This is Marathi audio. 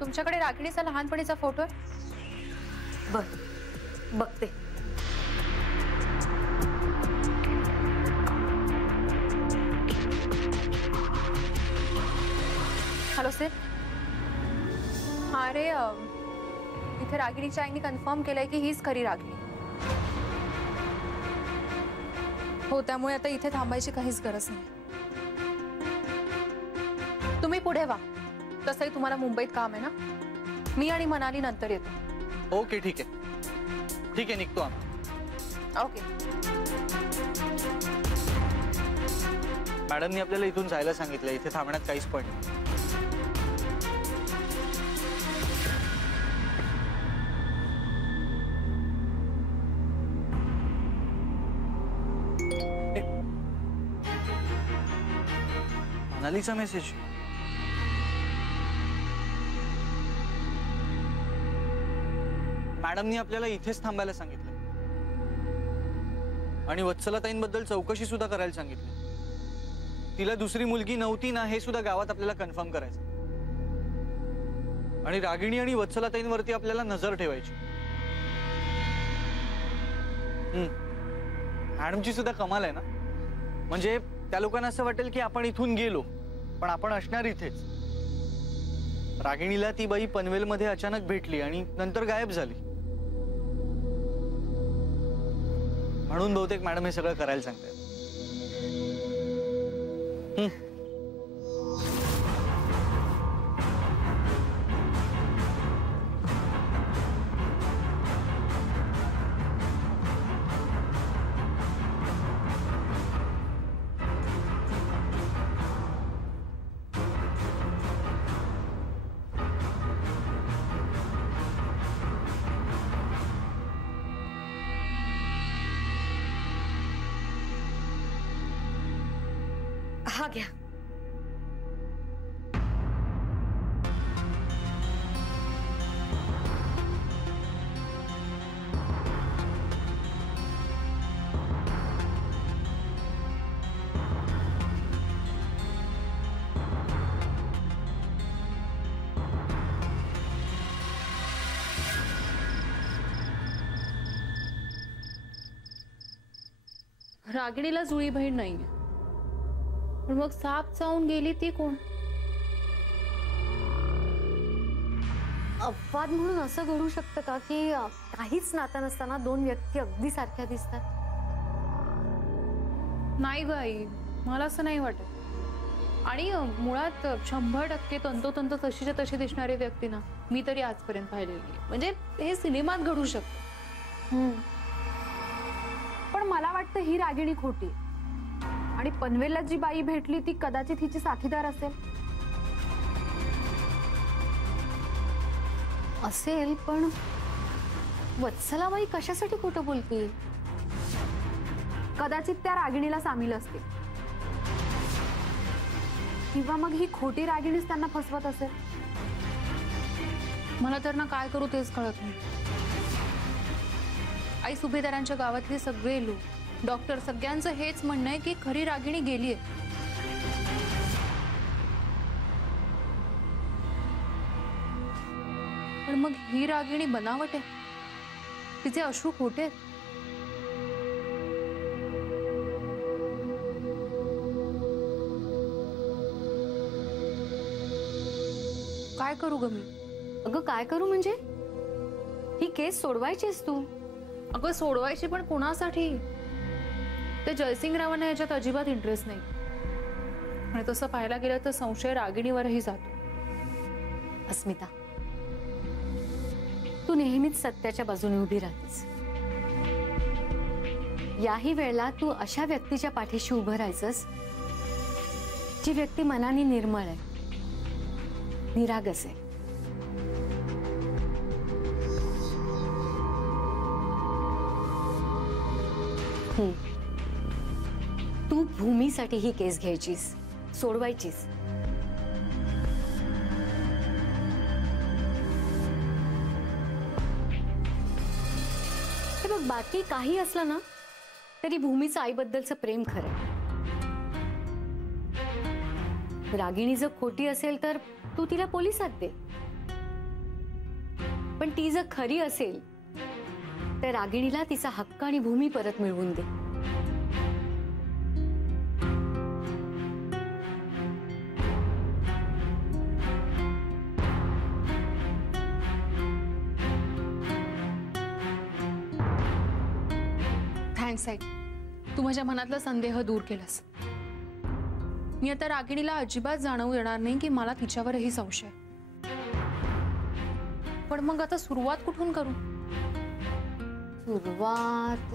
तुमच्याकडे रागिणीचा लहानपणीचा फोटो आहे? बघते. Hello sir. अरे इथे रागिणीच्या आईने कन्फर्म केलंय की हीच खरी रागिणी. हो, त्यामुळे आता इथे थांबायची काहीच गरज नाही. तुम्ही पुढे वा. तसंही तुम्हाला मुंबईत काम आहे ना. मी आणि मनाली नंतर येतो. ओके, ठीक आहे. ठीक आहे, निघतो आम्ही. ओके. मॅडमनी आपल्याला इथून जायला सांगितलं. इथे थांबण्यात काहीच पॉईंट नाही. मनालीचा मेसेज. मॅडमनी आपल्याला इथेच थांबायला सांगितलं आणि वत्सलाताईंबद्दल चौकशी सुद्धा करायला सांगितली. तिला दुसरी मुलगी नव्हती ना हे सुद्धा गावात आपल्याला कन्फर्म करायचं. आणि रागिणी आणि वत्सलाताईंवरती आपल्याला नजर ठेवायची. मॅडमची सुद्धा कमाल आहे ना. म्हणजे त्या लोकांना असं वाटेल की आपण इथून गेलो पण आपण असणार इथेच. रागिणीला ती बाई पनवेलमध्ये अचानक भेटली आणि नंतर गायब झाली. म्हणून बहुतेक मॅडम हे सगळं करायला सांगतात. हा घ्या. रागिणीला जुळी बहीण नाहीये. पण मग साप चावून गेली ती कोण? अपवाद म्हणून असं घडू शकतं का की काहीच नातं नसताना दोन व्यक्ती अगदी सारख्या दिसतात? नाही गाई, मला असं नाही वाटत. आणि मुळात 100% तंतोतंत तशीच्या तशी दिसणारी व्यक्ती ना मी तरी आजपर्यंत पाहिलेली आहे. म्हणजे हे सिनेमात घडू शकतं. पण मला वाटतं ही रागिणी खोटी. आणि पनवेलला जी बाई भेटली ती कदाचित हिची साथीदार असेल पण वत्सलाबाई कशासाठी खोटं बोलतील? कदाचित त्या रागिणीला सामील असतील किंवा मग ही खोटी रागिणीच त्यांना फसवत असेल. मला तर ना काय करू तेच कळत नाही. आई सुभेदारांच्या गावातले सगळे लोक, डॉक्टर, सगळ्यांचं हेच म्हणणं आहे की खरी रागिणी गेलीये. पण मग ही रागिणी बनावट आहे. तिचे अश्रू खोटे आहेत. काय करू ग मी? अगं काय करू म्हणजे? ही केस सोडवायचीस तू. अगं सोडवायची पण कुणासाठी? ते जयसिंगरावांना याच्यात अजिबात इंटरेस्ट नाही. आणि तसं पाहायला गेलं तर संशय रागिणीवरही जातो. अस्मिता, तू नेहमीच सत्याच्या बाजूने उभी राहतेस. याही वेळेला तू अशा व्यक्तीच्या पाठीशी उभं राहायचंस जी व्यक्ती मनाने निर्मळ आहे, निरागस आहे. तू भूमीसाठी ही केस घ्यायचीस, सोडवायचीस. हे बघ, बाकी काही असलं ना तरी भूमीचं आईबद्दलचं प्रेम खरं. रागिणी जर खोटी असेल तर तू तिला पोलिसात दे. पण ती जर खरी असेल तर रागिणीला तिचा हक्क आणि भूमी परत मिळवून दे. थँक्स आई, तू माझ्या मनातला संदेह दूर केलास. मी आता रागिणीला अजिबात जाणवू देणार नाही की मला तिच्यावरही संशय. पण मग आता सुरुवात कुठून करू? सुरुवात